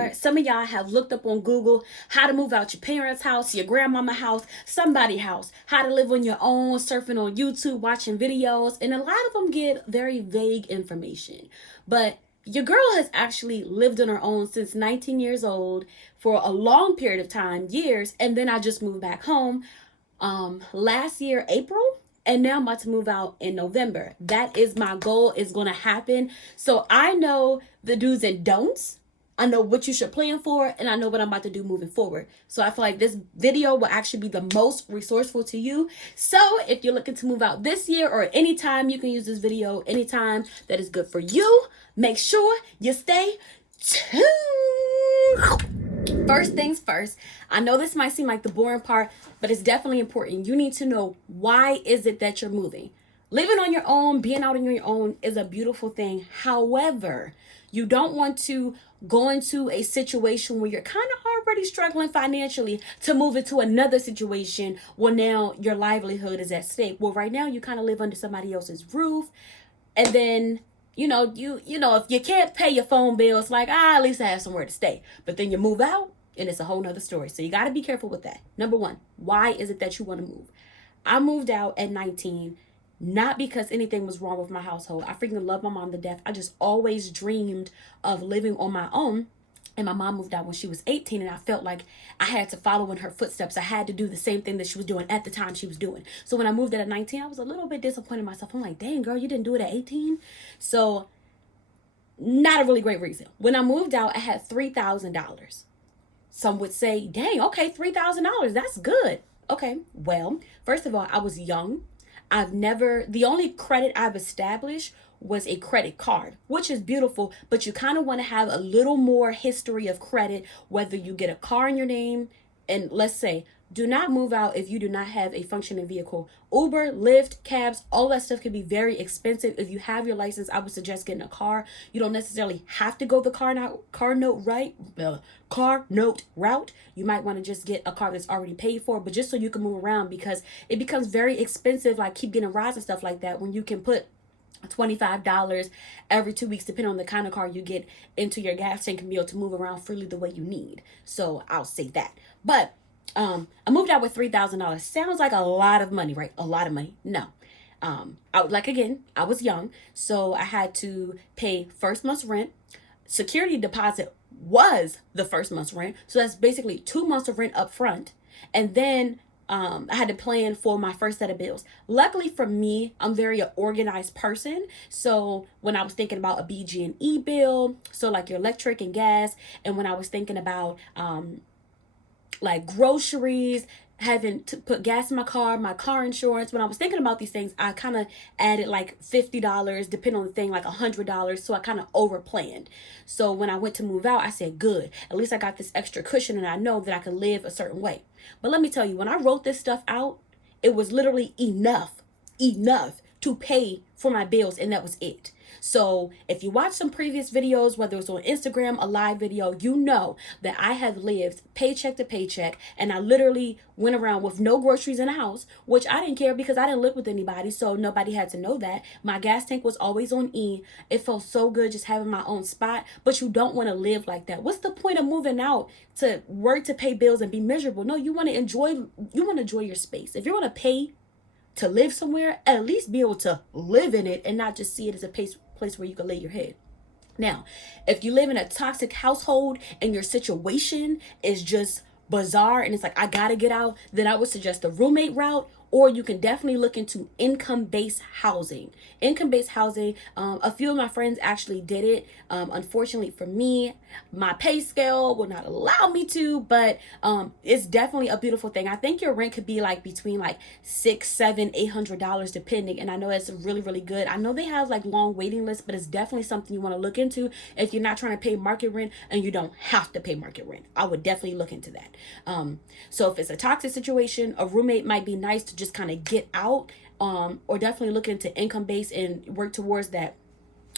sure some of y'all have looked up on Google how to move out your parents' house, your grandmama house, somebody's house, how to live on your own, surfing on YouTube, watching videos, and a lot of them get very vague information. But your girl has actually lived on her own since 19 years old for a long period of time, years, and then I just moved back home last year, April, and now I'm about to move out in November. That is my goal, is going to happen. So I know the do's and don'ts. I know what you should plan for, and I know what I'm about to do moving forward. So I feel like this video will actually be the most resourceful to you. So if you're looking to move out this year or anytime, you can use this video anytime that is good for you. Make sure you stay tuned. First things first, I know this might seem like the boring part, but it's definitely important. You need to know, why is it that you're moving? Living on your own, being out on your own is a beautiful thing. However, you don't want to go into a situation where you're kind of already struggling financially to move into another situation where now your livelihood is at stake. Well, right now you kind of live under somebody else's roof, and then you know, if you can't pay your phone bill, it's like, at least I have somewhere to stay. But then you move out and it's a whole nother story. So you got to be careful with that. Number one, why is it that you want to move? I moved out at 19, not because anything was wrong with my household. I freaking love my mom to death. I just always dreamed of living on my own. And my mom moved out when she was 18, and I felt like I had to follow in her footsteps. I had to do the same thing that she was doing at the time she was doing. So when I moved out at 19, I was a little bit disappointed in myself. I'm like, dang, girl, you didn't do it at 18? So not a really great reason. When I moved out, I had $3,000. Some would say, dang, okay, $3,000, that's good. Okay, well, first of all, I was young. The only credit I've established was a credit card, which is beautiful, but you kind of want to have a little more history of credit, whether you get a car in your name. And let's say, do not move out if you do not have a functioning vehicle. Uber, Lyft, cabs, all that stuff can be very expensive. If you have your license, I would suggest getting a car. You don't necessarily have to go the car note route. You might want to just get a car that's already paid for, but just so you can move around, because it becomes very expensive, like keep getting rides and stuff like that, when you can put $25 every 2 weeks, depending on the kind of car you get, into your gas tank and be able to move around freely the way you need. So I'll say that. But I moved out with $3,000. Sounds like a lot of money, right? A lot of money. No. I was young, so I had to pay first month's rent. Security deposit was the first month's rent, so that's basically 2 months of rent up front, and then I had to plan for my first set of bills. Luckily for me, I'm very organized person. So when I was thinking about a BG&E bill, so like your electric and gas, and when I was thinking about like groceries, having to put gas in my car insurance, when I was thinking about these things, I kind of added like $50, depending on the thing, like $100. So I kind of over planned. So when I went to move out, I said, good, at least I got this extra cushion and I know that I can live a certain way. But let me tell you, when I wrote this stuff out, it was literally enough to pay for my bills, and that was it. So if you watch some previous videos, whether it's on Instagram, a live video, you know that I have lived paycheck to paycheck, and I literally went around with no groceries in the house, which I didn't care because I didn't live with anybody, so nobody had to know that. My gas tank was always on E. It felt so good just having my own spot, but you don't want to live like that. What's the point of moving out to work to pay bills and be miserable? No, you want to enjoy your space. If you want to pay to live somewhere, at least be able to live in it and not just see it as a place where you can lay your head. Now, if you live in a toxic household and your situation is just bizarre and it's like, I gotta get out, then I would suggest the roommate route, or you can definitely look into income-based housing. Income-based housing, a few of my friends actually did it. Unfortunately for me, my pay scale will not allow me to, but it's definitely a beautiful thing. I think your rent could be like between like $600, $700, $800 depending, and I know that's really, really good. I know they have like long waiting lists, but it's definitely something you want to look into if you're not trying to pay market rent, and you don't have to pay market rent. I would definitely look into that. So if it's a toxic situation, a roommate might be nice to just kind of get out, or definitely look into income based and work towards that.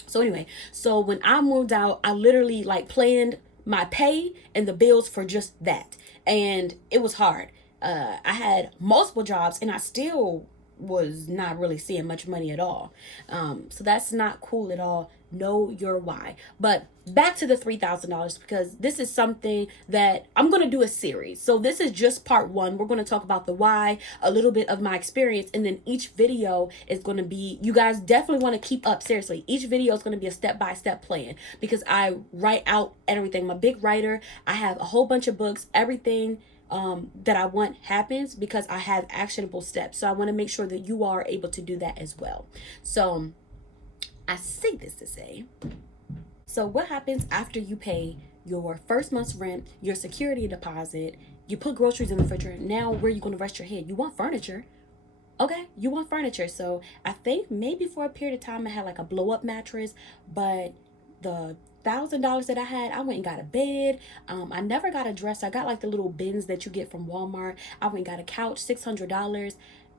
So anyway, so when I moved out, I literally like planned my pay and the bills for just that, and it was hard. I had multiple jobs and I still was not really seeing much money at all. So that's not cool at all. Know your why. But back to the $3,000, because this is something that I'm going to do a series. So this is just part one. We're going to talk about the why, a little bit of my experience, and then each video is going to be, you guys definitely want to keep up, seriously. Each video is going to be a step-by-step plan, because I write out everything. I'm a big writer. I have a whole bunch of books, everything that I want happens because I have actionable steps. So I want to make sure that you are able to do that as well. So I say this to say, so what happens after you pay your first month's rent, your security deposit, you put groceries in the refrigerator? Now where are you going to rest your head? You want furniture. Okay, you want furniture. So I think maybe for a period of time I had like a blow up mattress, but the $1,000 that I had, I went and got a bed. I never got a dresser. I got like the little bins that you get from Walmart. I went and got a couch, $600.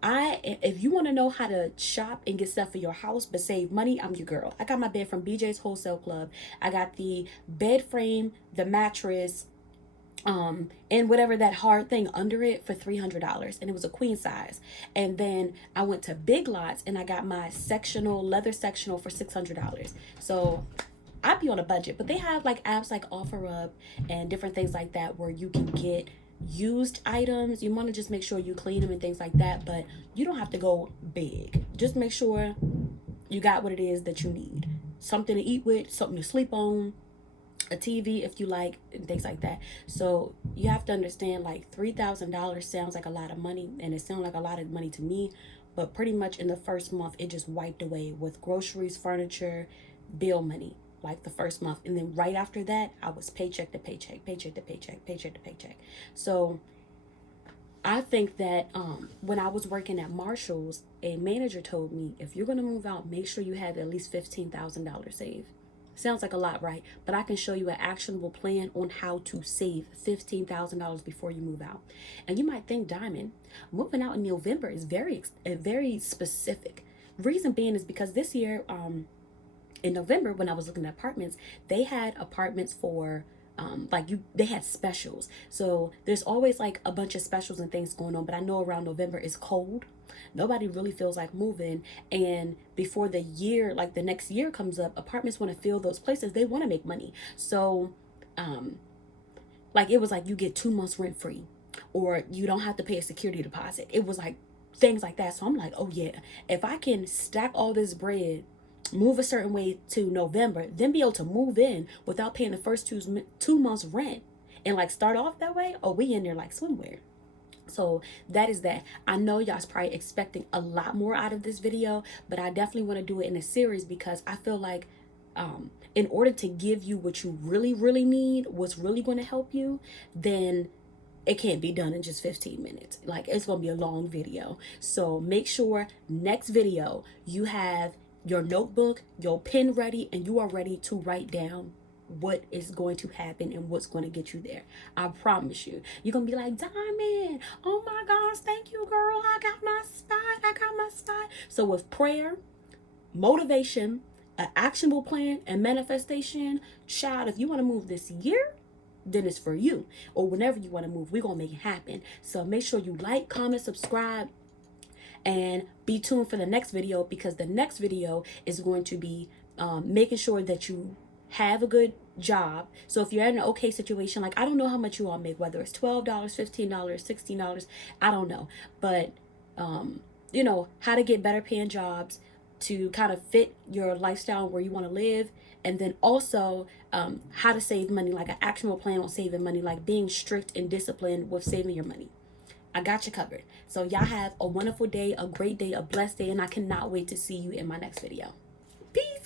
If you want to know how to shop and get stuff for your house but save money, I'm your girl. I got my bed from BJ's Wholesale Club. I got the bed frame, the mattress, and whatever that hard thing under it for $300, and it was a queen size. And then I went to Big Lots and I got my leather sectional for $600. So I'd be on a budget, but they have like apps like OfferUp and different things like that where you can get used items. You want to just make sure you clean them and things like that, but you don't have to go big. Just make sure you got what it is that you need. Something to eat with, something to sleep on, a TV if you like, and things like that. So you have to understand, like, $3,000 sounds like a lot of money, and it sounds like a lot of money to me, but pretty much in the first month it just wiped away with groceries, furniture, bill money, like the first month. And then right after that I was paycheck to paycheck, paycheck to paycheck, paycheck to paycheck. So I think that when I was working at Marshall's, a manager told me, if you're going to move out, make sure you have at least $15,000 saved. Sounds like a lot, right? But I can show you an actionable plan on how to save $15,000 before you move out. And you might think, Diamond, moving out in November is very specific. Reason being is because this year, in November, when I was looking at apartments, they had apartments for they had specials. So there's always like a bunch of specials and things going on, but I know around November it's cold. Nobody really feels like moving, and before the year, like the next year comes up, apartments want to fill those places. They want to make money. So like it was like you get 2 months rent free, or you don't have to pay a security deposit. It was like things like that. So I'm like, oh yeah, if I can stack all this bread, move a certain way to November, then be able to move in without paying the first 2 months rent, and like start off that way, oh, we in there like swimwear. So that is that. I know y'all's probably expecting a lot more out of this video, but I definitely want to do it in a series, because I feel like in order to give you what you really need, what's really going to help you, then it can't be done in just 15 minutes. Like, it's going to be a long video. So make sure next video you have your notebook, your pen ready, and you are ready to write down what is going to happen and what's going to get you there. I promise you. You're going to be like, Diamond, oh my gosh, thank you, girl. I got my spot. So with prayer, motivation, an actionable plan, and manifestation, child, if you want to move this year, then it's for you. Or whenever you want to move, we're going to make it happen. So make sure you like, comment, subscribe, and be tuned for the next video, because the next video is going to be making sure that you have a good job. So if you're in an okay situation, like, I don't know how much you all make, whether it's $12, $15, $16, I don't know, but you know, how to get better paying jobs to kind of fit your lifestyle where you want to live. And then also how to save money, like an actionable plan on saving money, like being strict and disciplined with saving your money. I got you covered. So y'all have a wonderful day, a great day, a blessed day, and I cannot wait to see you in my next video. Peace.